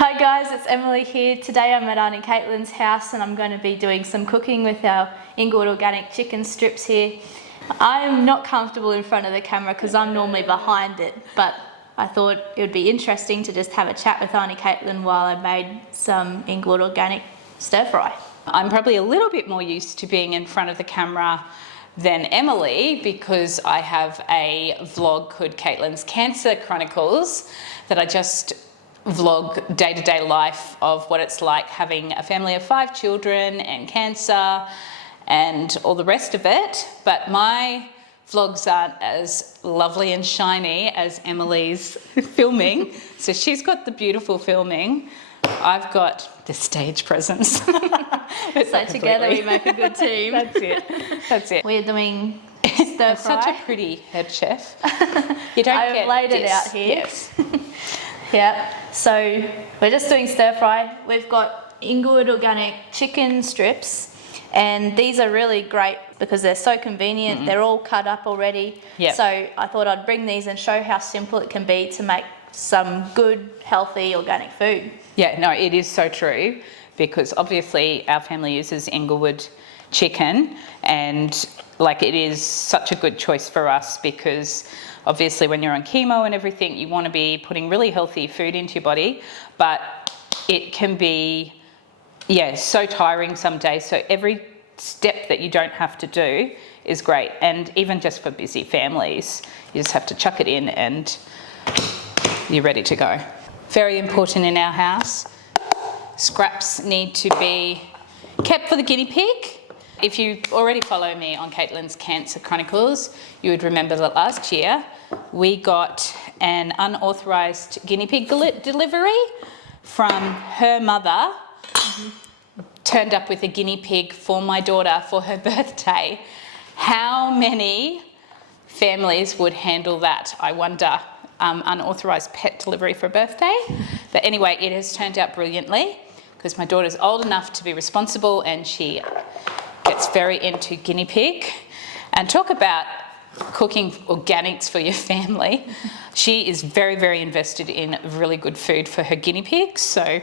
Hi guys, it's Emily here. Today I'm at Auntie Caitlin's house and I'm going to be doing some cooking with our Inglewood Organic Chicken strips here. I'm not comfortable in front of the camera because I'm normally behind it, but I thought it would be interesting to just have a chat with Auntie Caitlin while I made some Inglewood Organic stir fry. I'm probably a little bit more used to being in front of the camera than Emily because I have a vlog called Caitlin's Cancer Chronicles that I just vlog day-to-day life of what it's like having a family of 5 children and cancer and all the rest of it. But my vlogs aren't as lovely and shiny as Emily's filming. So she's got the beautiful filming. I've got the stage presence. So together we make a good team. That's it. We're doing stir fry. Such a pretty head chef. You don't I've get laid this. it out here. Yes. Yeah, so we're just doing stir fry. We've got Inglewood Organic Chicken strips, and these are really great because they're so convenient. They're all cut up already. Yep. So I thought I'd bring these and show how simple it can be to make some good, healthy, organic food. Yeah, no, it is so true because obviously our family uses Inglewood chicken, and like it is such a good choice for us because obviously when you're on chemo and everything, you want to be putting really healthy food into your body, but it can be, so tiring some days. So every step that you don't have to do is great. And even just for busy families, you just have to chuck it in and you're ready to go. Very important in our house. Scraps need to be kept for the guinea pig. If you already follow me on Caitlin's Cancer Chronicles, you would remember that last year we got an unauthorised guinea pig delivery from her mother. Turned up with a guinea pig for my daughter for her birthday. How many families would handle that, I wonder? Unauthorised pet delivery for a birthday. But anyway, it has turned out brilliantly because my daughter's old enough to be responsible and she gets very into guinea pig. And talk about cooking organics for your family. She is very, very invested in really good food for her guinea pigs. So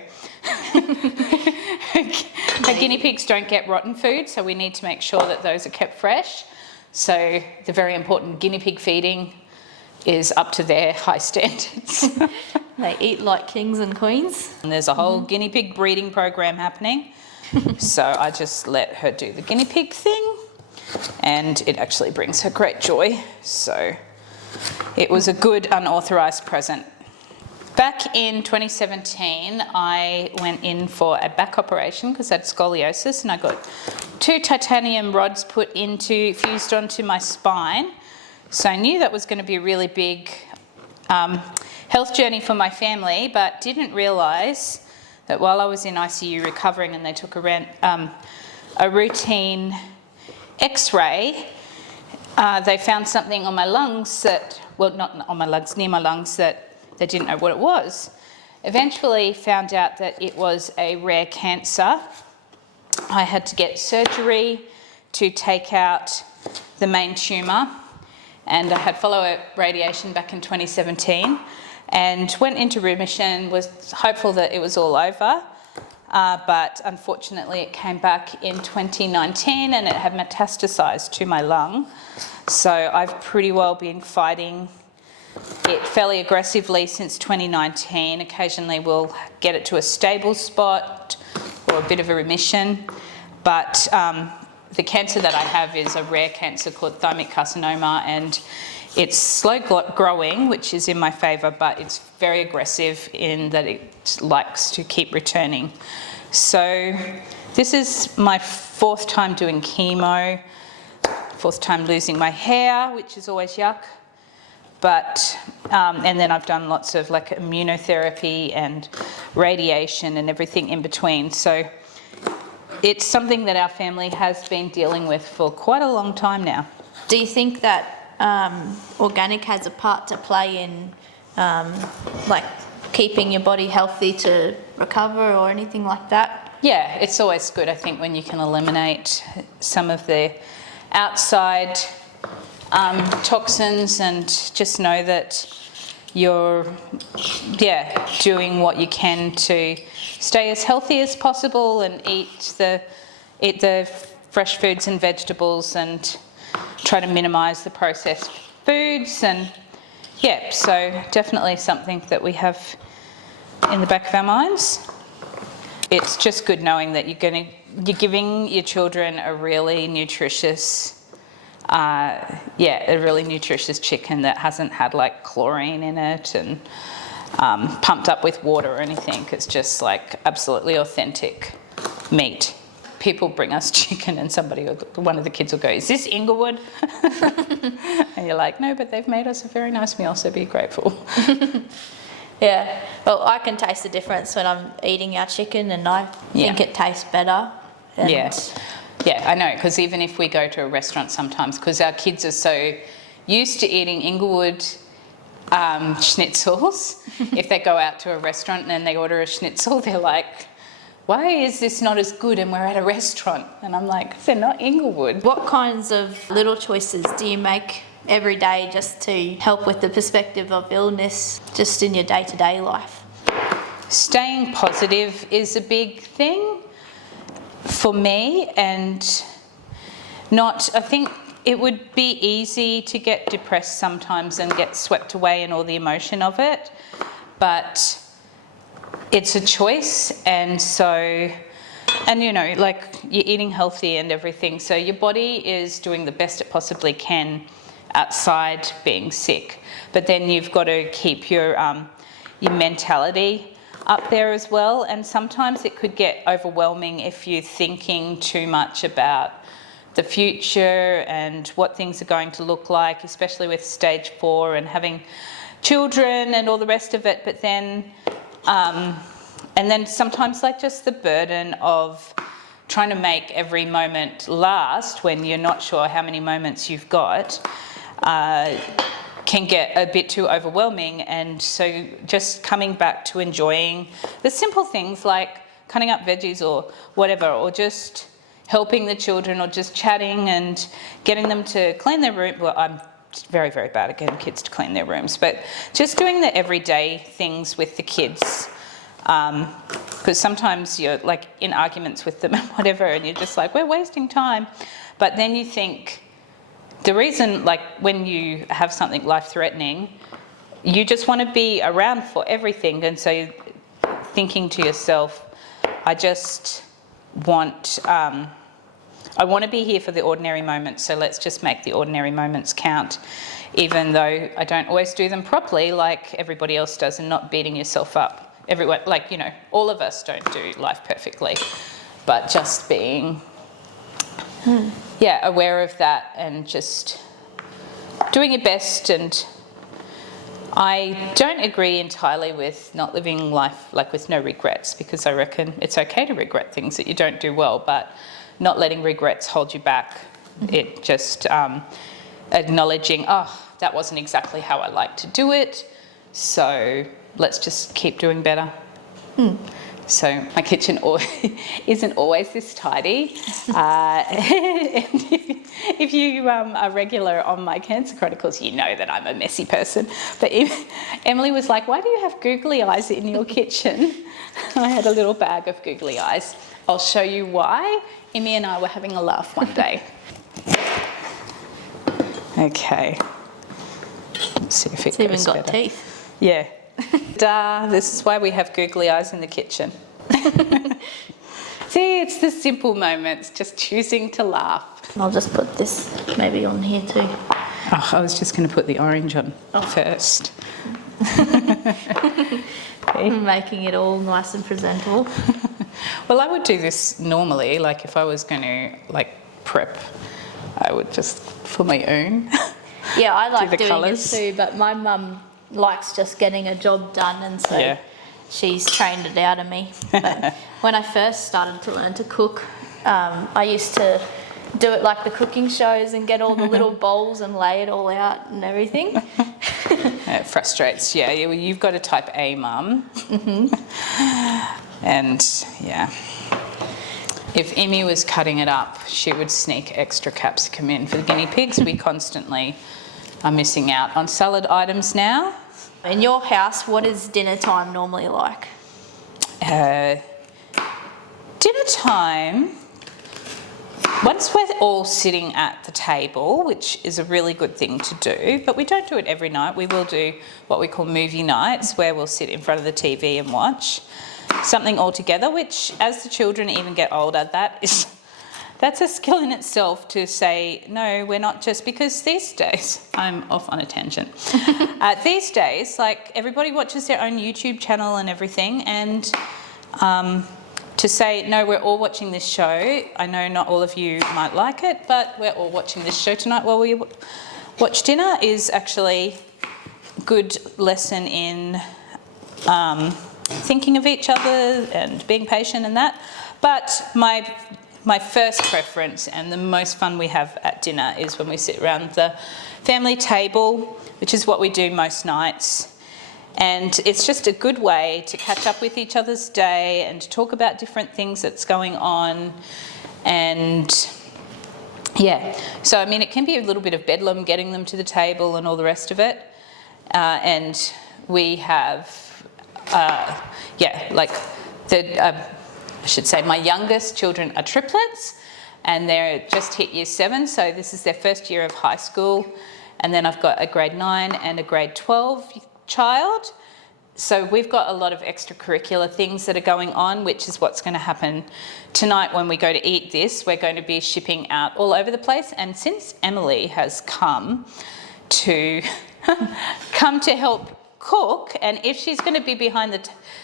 her guinea pigs don't get rotten food, so we need to make sure that those are kept fresh. So the very important guinea pig feeding is up to their high standards. They eat like kings and queens. And there's a whole guinea pig breeding program happening. So I just let her do the guinea pig thing and it actually brings her great joy. So it was a good unauthorised present. Back in 2017, I went in for a back operation because I had scoliosis and I got 2 titanium rods fused onto my spine. So I knew that was going to be a really big health journey for my family, but didn't realise that while I was in ICU recovering and they took a routine X-ray, they found something on my lungs not on my lungs, near my lungs, that they didn't know what it was. Eventually found out that it was a rare cancer. I had to get surgery to take out the main tumour, and I had follow-up radiation back in 2017 and went into remission, was hopeful that it was all over, but unfortunately it came back in 2019 and it had metastasised to my lung. So I've pretty well been fighting it fairly aggressively since 2019. Occasionally we'll get it to a stable spot or a bit of a remission, but the cancer that I have is a rare cancer called thymic carcinoma, and it's slow growing, which is in my favour, but it's very aggressive in that it likes to keep returning. So this is my 4th time doing chemo, 4th time losing my hair, which is always yuck. But, and then I've done lots of like immunotherapy and radiation and everything in between. So it's something that our family has been dealing with for quite a long time now. Do you think that organic has a part to play in like keeping your body healthy to recover or anything like that? Yeah, it's always good, I think, when you can eliminate some of the outside toxins and just know that you're doing what you can to stay as healthy as possible and eat the fresh foods and vegetables and try to minimise the processed foods. And so definitely something that we have in the back of our minds. It's just good knowing that you're giving your children a really nutritious chicken that hasn't had like chlorine in it and pumped up with water or anything. It's just like absolutely authentic meat. People bring us chicken and one of the kids will go, "Is this Inglewood?" And you're like, "No, but they've made us a very nice meal, so be grateful." Yeah, well, I can taste the difference when I'm eating our chicken, and I think it tastes better. And Yeah, I know, because even if we go to a restaurant sometimes, because our kids are so used to eating Inglewood schnitzels, if they go out to a restaurant and then they order a schnitzel, they're like, "Why is this not as good and we're at a restaurant?" And I'm like, "They're not Inglewood." What kinds of little choices do you make every day just to help with the perspective of illness just in your day-to-day life? Staying positive is a big thing for me, and I think it would be easy to get depressed sometimes and get swept away in all the emotion of it, but it's a choice. And like you're eating healthy and everything, so your body is doing the best it possibly can outside being sick, but then you've got to keep your mentality up there as well. And sometimes it could get overwhelming if you're thinking too much about the future and what things are going to look like, especially with stage 4 and having children and all the rest of it. But then and then sometimes like just the burden of trying to make every moment last when you're not sure how many moments you've got can get a bit too overwhelming. And so just coming back to enjoying the simple things like cutting up veggies or whatever, or just helping the children, or just chatting and getting them to clean their room. Well, I'm very, very bad at getting kids to clean their rooms, but just doing the everyday things with the kids. Because sometimes you're like in arguments with them and whatever, and you're just like, we're wasting time. But then you think, the reason, like when you have something life-threatening, you just want to be around for everything. And so thinking to yourself, I want to be here for the ordinary moments, so let's just make the ordinary moments count, even though I don't always do them properly like everybody else does, and not beating yourself up. Everyone, like, all of us don't do life perfectly, but just being aware of that and just doing your best. And I don't agree entirely with not living life like with no regrets, because I reckon it's okay to regret things that you don't do well, but not letting regrets hold you back. It just acknowledging, that wasn't exactly how I like to do it, so let's just keep doing better. So my kitchen isn't always this tidy. And if you are regular on my Cancer Chronicles, you know that I'm a messy person. But Emily was like, "Why do you have googly eyes in your kitchen?" I had a little bag of googly eyes. I'll show you why. Emmy and I were having a laugh one day. Okay. Let's see if it goes better. It's even got teeth. Yeah. This is why we have googly eyes in the kitchen. See, it's the simple moments, just choosing to laugh. I'll just put this maybe on here too. Oh, I was just going to put the orange on first. Okay. Making it all nice and presentable. Well, I would do this normally, like if I was going to prep, I would just for my own. Yeah, I like doing colours. it too, but my mum likes just getting a job done, and so she's trained it out of me. But when I first started to learn to cook, I used to do it like the cooking shows and get all the little bowls and lay it all out and everything. It frustrates. Yeah, you've got a type A mum. And if Emmy was cutting it up, she would sneak extra capsicum in for the guinea pigs. We constantly are missing out on salad items now. In your house, what is dinner time normally like? Dinner time, once we're all sitting at the table, which is a really good thing to do, but we don't do it every night. We will do what we call movie nights, where we'll sit in front of the TV and watch something all together, which as the children even get older, that's a skill in itself to say, no, we're not, just because these days, I'm off on a tangent. These days, like, everybody watches their own YouTube channel and everything, and to say, no, we're all watching this show. I know not all of you might like it, but we're all watching this show tonight while we watch dinner is actually a good lesson in thinking of each other and being patient and that. But my first preference and the most fun we have at dinner is when we sit around the family table, which is what we do most nights. And it's just a good way to catch up with each other's day and to talk about different things that's going on. And yeah, so I mean, it can be a little bit of bedlam getting them to the table and all the rest of it. And we have, I should say my youngest children are triplets, and they're just hit year 7, so this is their first year of high school. And then I've got a grade 9 and a grade 12 child. So we've got a lot of extracurricular things that are going on, which is what's going to happen tonight when we go to eat this. We're going to be shipping out all over the place. And since Emily has come to help cook, and if she's going to be behind the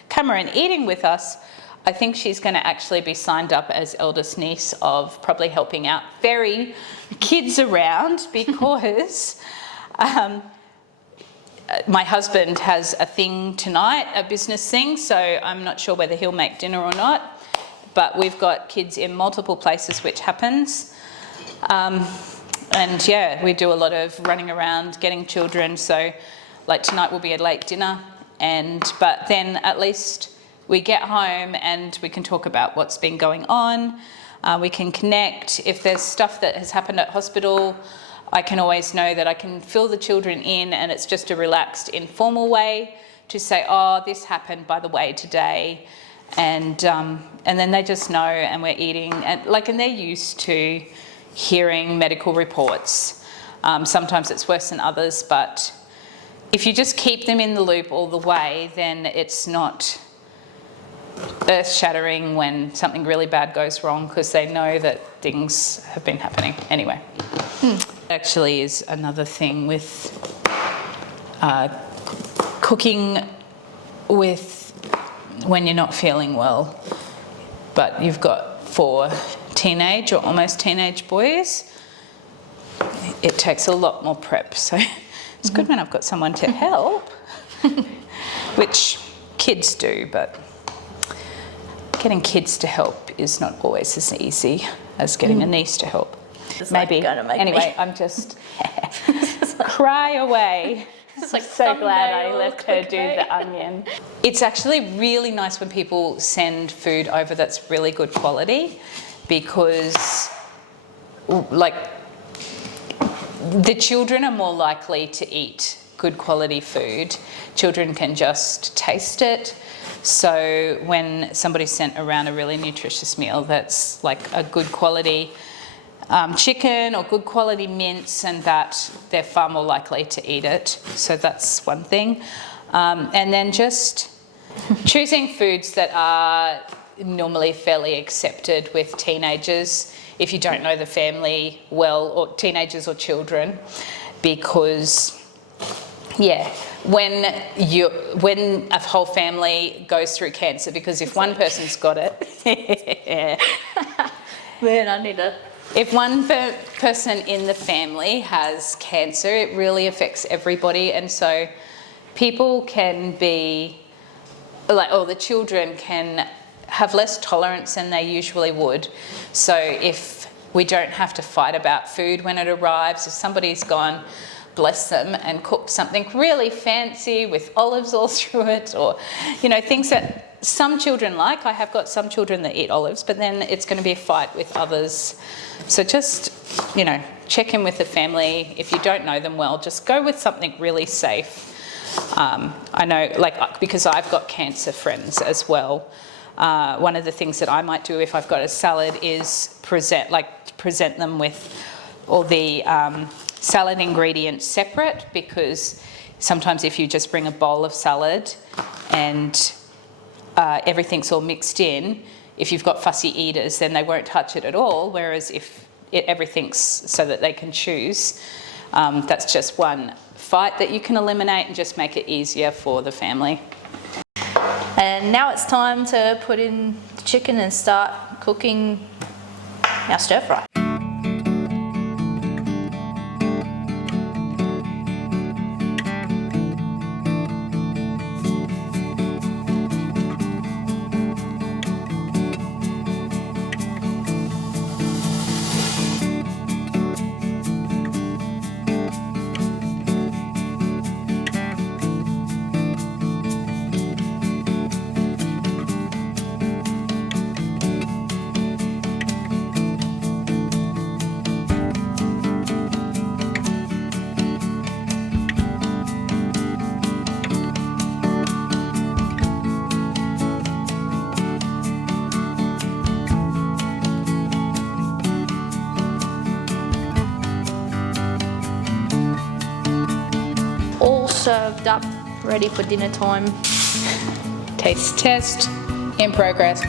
camera and eating with us, I think she's going to actually be signed up as eldest niece of probably helping out ferry kids around, because my husband has a thing tonight, a business thing, so I'm not sure whether he'll make dinner or not, but we've got kids in multiple places, which happens. And yeah, we do a lot of running around getting children, so like tonight will be a late dinner, but then at least we get home and we can talk about what's been going on. We can connect. If there's stuff that has happened at hospital, I can always know that I can fill the children in, and it's just a relaxed, informal way to say, oh, this happened, by the way, today. And then they just know, and we're eating. And they're used to hearing medical reports. Sometimes it's worse than others, but if you just keep them in the loop all the way, then it's not earth-shattering when something really bad goes wrong, because they know that things have been happening. Anyway, actually is another thing with cooking with when you're not feeling well, but you've got 4 teenage or almost teenage boys. It takes a lot more prep, so it's good when I've got someone to help, which kids do, but getting kids to help is not always as easy as getting a niece to help. It's maybe. Anyway, I'm just cry away. It's like so glad I thumbnail let her do clickbait. the onion. It's actually really nice when people send food over that's really good quality, because the children are more likely to eat good quality food. Children can just taste it. So when somebody sent around a really nutritious meal that's like a good quality chicken or good quality mince, and that, they're far more likely to eat it. So that's one thing. And then just choosing foods that are normally fairly accepted with teenagers, if you don't know the family well, or teenagers or children, because when a whole family goes through cancer, because if one person's got it, Man, I need to. If one person in the family has cancer, it really affects everybody, and so people can be the children can have less tolerance than they usually would. So if we don't have to fight about food when it arrives, if somebody's gone, bless them, and cooked something really fancy with olives all through it, or things that some children like. I have got some children that eat olives, but then it's going to be a fight with others. So just check in with the family. If you don't know them well, just go with something really safe. I know, like, because I've got cancer friends as well, one of the things that I might do if I've got a salad is present them with all the salad ingredients separate, because sometimes if you just bring a bowl of salad and everything's all mixed in, if you've got fussy eaters, then they won't touch it at all, whereas if everything's so that they can choose, that's just one fight that you can eliminate and just make it easier for the family. And now it's time to put in the chicken and start cooking our stir fry. All served up, ready for dinner time. Taste test in progress.